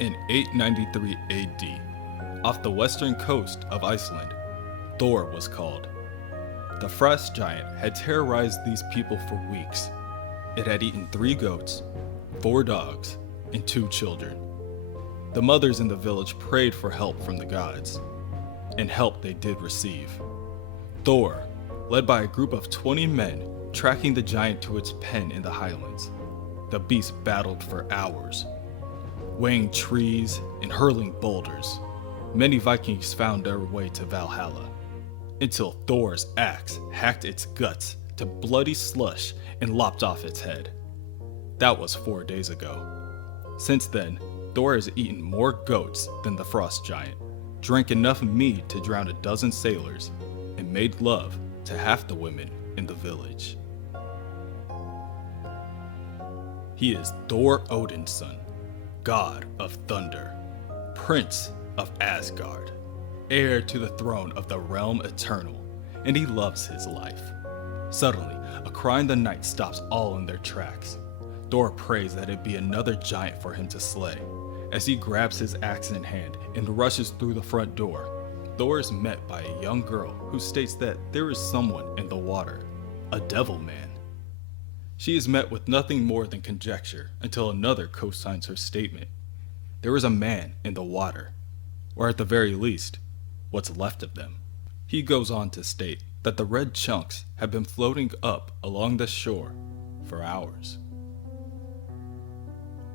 In 893 AD, off the western coast of Iceland, Thor was called. The frost giant had terrorized these people for weeks. It had eaten 3 goats, 4 dogs, and 2 children. The mothers in the village prayed for help from the gods, and help they did receive. Thor, led by a group of 20 men, tracking the giant to its pen in the highlands. The beast battled for hours, weighing trees and hurling boulders. Many Vikings found their way to Valhalla, until Thor's axe hacked its guts to bloody slush and lopped off its head. That was 4 days ago. Since then, Thor has eaten more goats than the frost giant, drank enough mead to drown a dozen sailors, and made love to half the women in the village. He is Thor Odin's son, god of thunder, prince of Asgard, heir to the throne of the realm eternal, and he loves his life. Suddenly, a cry in the night stops all in their tracks. Thor prays that it be another giant for him to slay. As he grabs his axe in hand and rushes through the front door, Thor is met by a young girl who states that there is someone in the water, a devil man. She is met with nothing more than conjecture until another co-signs her statement. There is a man in the water, or at the very least, what's left of them. He goes on to state that the red chunks have been floating up along the shore for hours.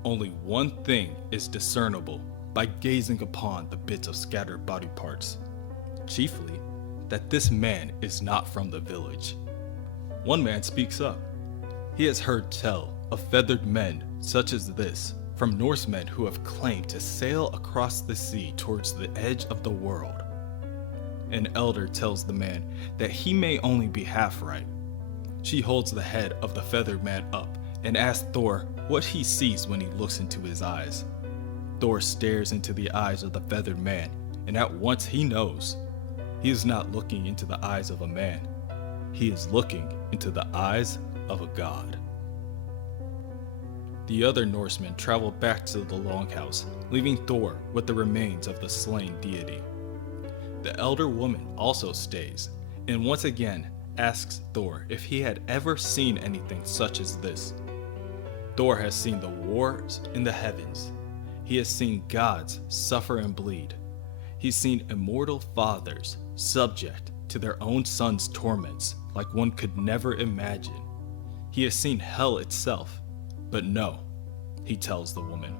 Only one thing is discernible by gazing upon the bits of scattered body parts, chiefly that this man is not from the village. One man speaks up. He has heard tell of feathered men such as this from Norsemen who have claimed to sail across the sea towards the edge of the world. An elder tells the man that he may only be half right. She holds the head of the feathered man up and asks Thor what he sees when he looks into his eyes. Thor stares into the eyes of the feathered man, and at once he knows. He is not looking into the eyes of a man. He is looking into the eyes of a god. The other Norsemen travel back to the longhouse, leaving Thor with the remains of the slain deity. The elder woman also stays, and once again asks Thor if he had ever seen anything such as this. Thor has seen the wars in the heavens. He has seen gods suffer and bleed. He's seen immortal fathers subject to their own sons' torments like one could never imagine. He has seen hell itself, but no, he tells the woman,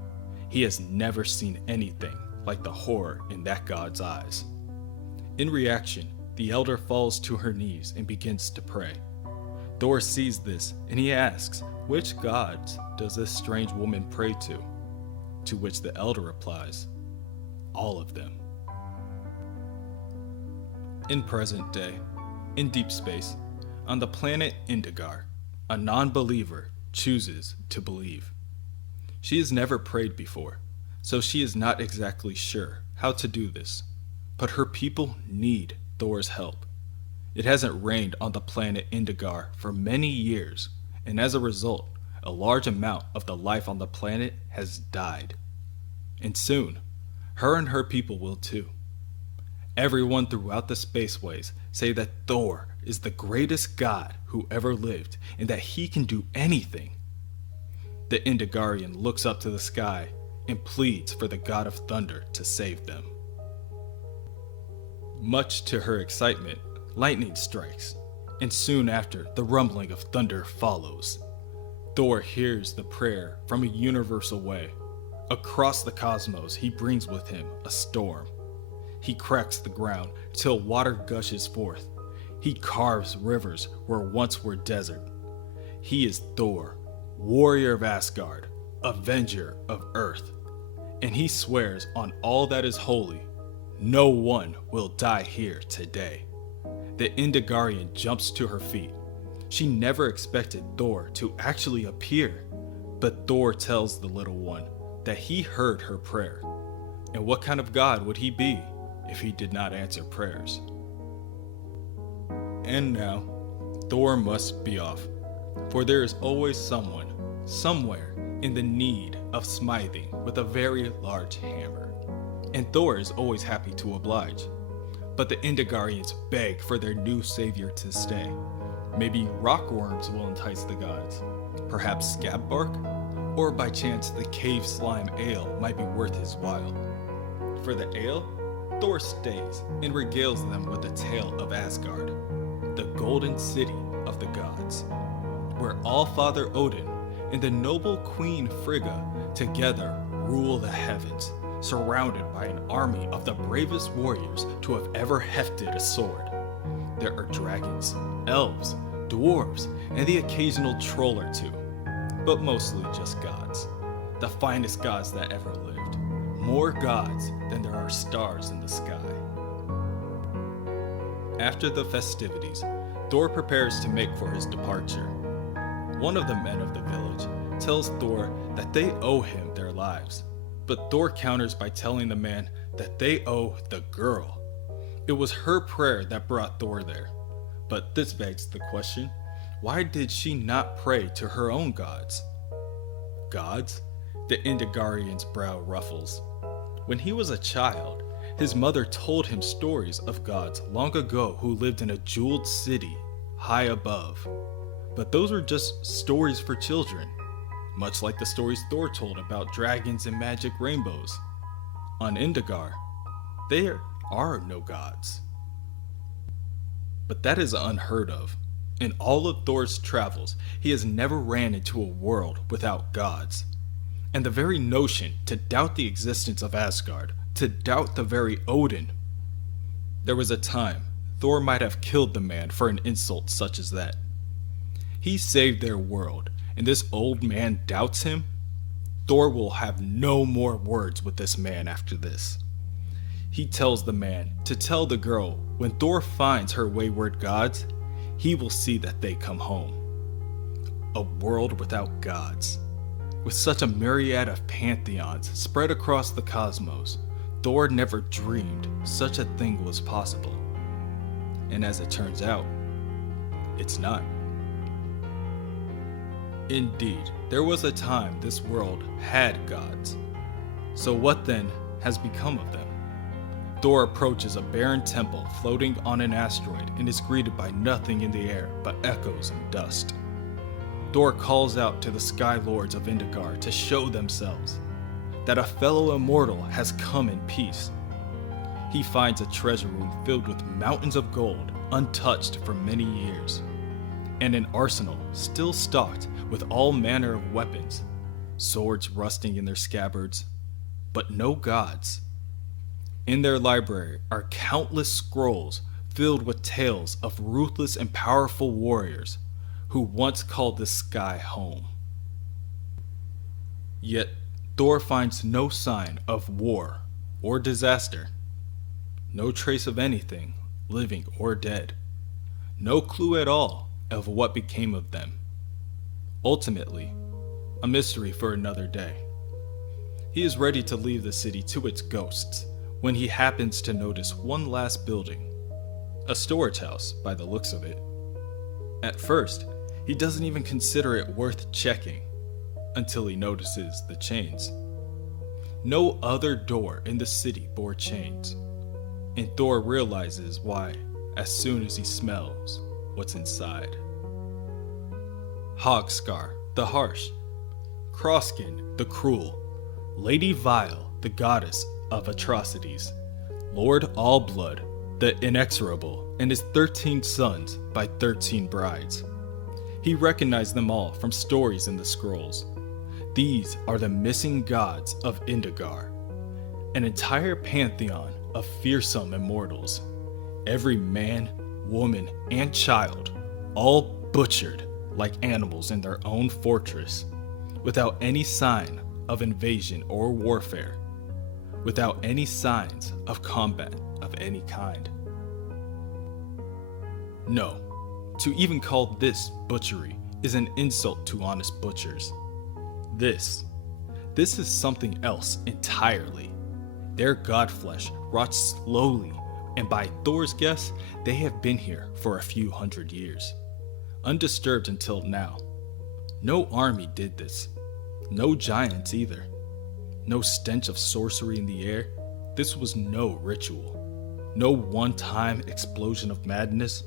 he has never seen anything like the horror in that god's eyes. In reaction, the elder falls to her knees and begins to pray. Thor sees this and he asks, which gods does this strange woman pray to? To which the elder replies, all of them. In present day, in deep space, on the planet Indigarr, a non-believer chooses to believe. She has never prayed before, so she is not exactly sure how to do this, but her people need Thor's help. It hasn't rained on the planet Indigarr for many years, and as a result, a large amount of the life on the planet has died. And soon, her and her people will too. Everyone throughout the spaceways say that Thor is the greatest god who ever lived and that he can do anything. The Indigarrian looks up to the sky and pleads for the god of thunder to save them. Much to her excitement, lightning strikes, and soon after, the rumbling of thunder follows. Thor hears the prayer from a universal way. Across the cosmos, he brings with him a storm. He cracks the ground till water gushes forth. He carves rivers where once were desert. He is Thor, warrior of Asgard, avenger of earth. And he swears on all that is holy, no one will die here today. The Indigarrian jumps to her feet. She never expected Thor to actually appear, but Thor tells the little one that he heard her prayer. And what kind of god would he be if he did not answer prayers? And now, Thor must be off, for there is always someone, somewhere, in the need of smithing with a very large hammer, and Thor is always happy to oblige. But the Indigarrians beg for their new savior to stay. Maybe rockworms will entice the gods, perhaps scab bark, or by chance the cave slime ale might be worth his while. For the ale, Thor stays and regales them with the tale of Asgard, the golden city of the gods, where All-Father Odin and the noble Queen Frigga together rule the heavens, surrounded by an army of the bravest warriors to have ever hefted a sword. There are dragons, elves, dwarves, and the occasional troll or two, but mostly just gods, the finest gods that ever lived, more gods than there are stars in the sky. After the festivities, Thor prepares to make for his departure. One of the men of the village tells Thor that they owe him their lives, but Thor counters by telling the man that they owe the girl. It was her prayer that brought Thor there. But this begs the question, why did she not pray to her own gods? Gods? The Indigarrian's brow ruffles. When he was a child, his mother told him stories of gods long ago who lived in a jeweled city high above. But those were just stories for children, much like the stories Thor told about dragons and magic rainbows. On Indigarr, there are no gods. But that is unheard of. In all of Thor's travels, he has never ran into a world without gods. And the very notion to doubt the existence of Asgard, to doubt the very Odin. There was a time Thor might have killed the man for an insult such as that. He saved their world, and this old man doubts him? Thor will have no more words with this man after this. He tells the man to tell the girl when Thor finds her wayward gods, he will see that they come home. A world without gods. With such a myriad of pantheons spread across the cosmos, Thor never dreamed such a thing was possible. And as it turns out, it's not. Indeed, there was a time this world had gods. So what then has become of them? Thor approaches a barren temple floating on an asteroid and is greeted by nothing in the air but echoes and dust. Thor calls out to the Sky Lords of Indigarr to show themselves that a fellow immortal has come in peace. He finds a treasure room filled with mountains of gold, untouched for many years, and an arsenal still stocked with all manner of weapons, swords rusting in their scabbards, but no gods. In their library are countless scrolls filled with tales of ruthless and powerful warriors who once called the sky home. Yet Thor finds no sign of war or disaster, no trace of anything, living or dead, no clue at all of what became of them. Ultimately, a mystery for another day. He is ready to leave the city to its ghosts when he happens to notice one last building, a storage house by the looks of it. At first, he doesn't even consider it worth checking until he notices the chains. No other door in the city bore chains, and Thor realizes why as soon as he smells what's inside. Hogscar, the harsh, Croskin, the cruel, Lady Vile, the goddess of atrocities, Lord Allblood, the inexorable, and his 13 sons by 13 brides. He recognized them all from stories in the scrolls. These are the missing gods of Indigarr, an entire pantheon of fearsome immortals, every man, woman, and child, all butchered like animals in their own fortress, without any sign of invasion or warfare, without any signs of combat of any kind. No, to even call this butchery is an insult to honest butchers. This is something else entirely. Their god flesh rots slowly, and by Thor's guess, they have been here for a few hundred years, undisturbed until now. No army did this. No giants either. No stench of sorcery in the air. This was no ritual. No one-time explosion of madness.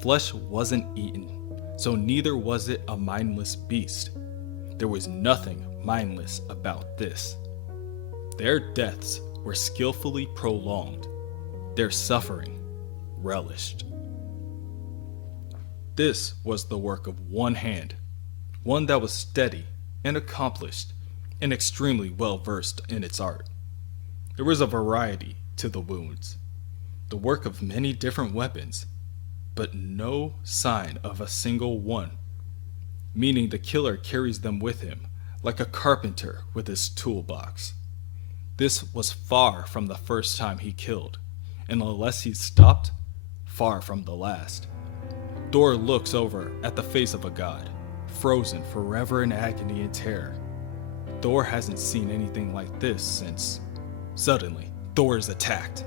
Flesh wasn't eaten, so neither was it a mindless beast. There was nothing mindless about this. Their deaths were skillfully prolonged, their suffering relished. This was the work of one hand, one that was steady and accomplished and extremely well versed in its art. There was a variety to the wounds, the work of many different weapons, but no sign of a single one, meaning the killer carries them with him like a carpenter with his toolbox. This was far from the first time he killed, and unless he stopped, far from the last. Thor looks over at the face of a god, frozen forever in agony and terror. Thor hasn't seen anything like this since, suddenly, Thor is attacked.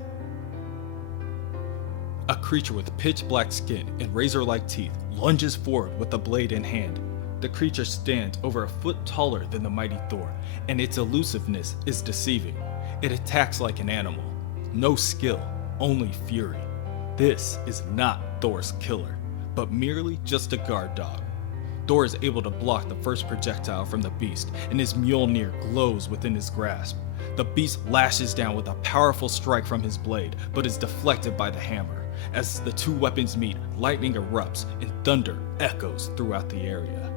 A creature with pitch black skin and razor-like teeth lunges forward with a blade in hand. The creature stands over a foot taller than the mighty Thor, and its elusiveness is deceiving. It attacks like an animal. No skill, only fury. This is not Thor's killer, but merely just a guard dog. Thor is able to block the first projectile from the beast, and his Mjolnir glows within his grasp. The beast lashes down with a powerful strike from his blade, but is deflected by the hammer. As the two weapons meet, lightning erupts and thunder echoes throughout the area.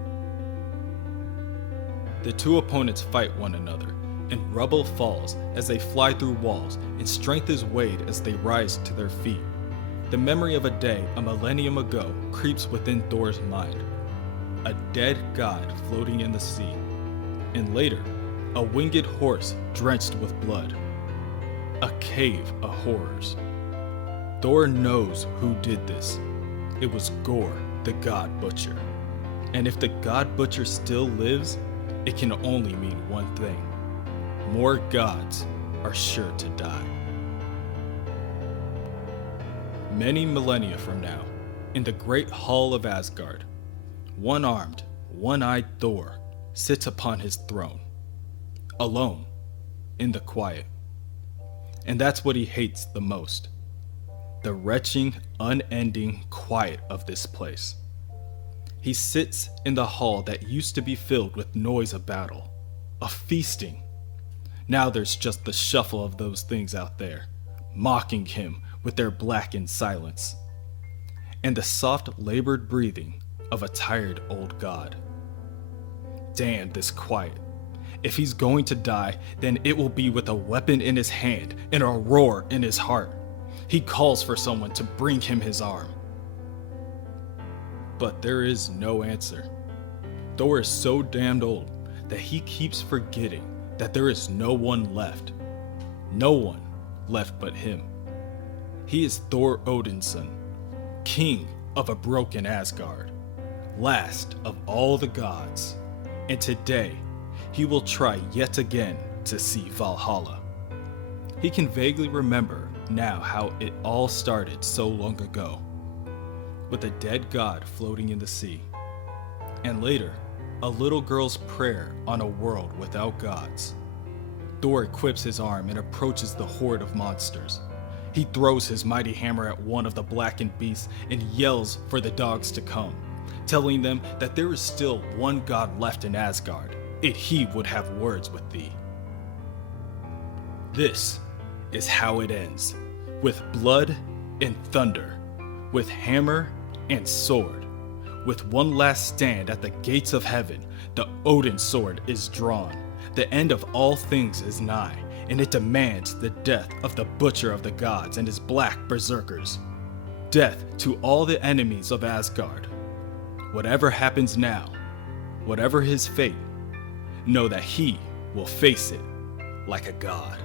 The two opponents fight one another, and rubble falls as they fly through walls, and strength is weighed as they rise to their feet. The memory of a day a millennium ago creeps within Thor's mind. A dead god floating in the sea, and later, a winged horse drenched with blood. A cave of horrors. Thor knows who did this. It was Gorr, the God Butcher. And if the God Butcher still lives, it can only mean one thing. More gods are sure to die. Many millennia from now, in the great hall of Asgard, one-armed, one-eyed Thor sits upon his throne, alone, in the quiet. And that's what he hates the most. The retching, unending quiet of this place. He sits in the hall that used to be filled with noise of battle, of feasting. Now there's just the shuffle of those things out there, mocking him with their blackened silence, and the soft, labored breathing of a tired old god. Damn this quiet. If he's going to die, then it will be with a weapon in his hand and a roar in his heart. He calls for someone to bring him his arm. But there is no answer. Thor is so damned old that he keeps forgetting that there is no one left. No one left but him. He is Thor Odinson, king of a broken Asgard, last of all the gods. And today, he will try yet again to see Valhalla. He can vaguely remember now how it all started so long ago, with a dead god floating in the sea, and later, a little girl's prayer on a world without gods. Thor equips his arm and approaches the horde of monsters. He throws his mighty hammer at one of the blackened beasts and yells for the dogs to come, telling them that there is still one god left in Asgard, and he would have words with thee. This is how it ends, with blood and thunder, with hammer and sword. With one last stand at the gates of heaven, the Odin sword is drawn. The end of all things is nigh, and it demands the death of the butcher of the gods and his black berserkers. Death to all the enemies of Asgard. Whatever happens now, whatever his fate, know that he will face it like a god.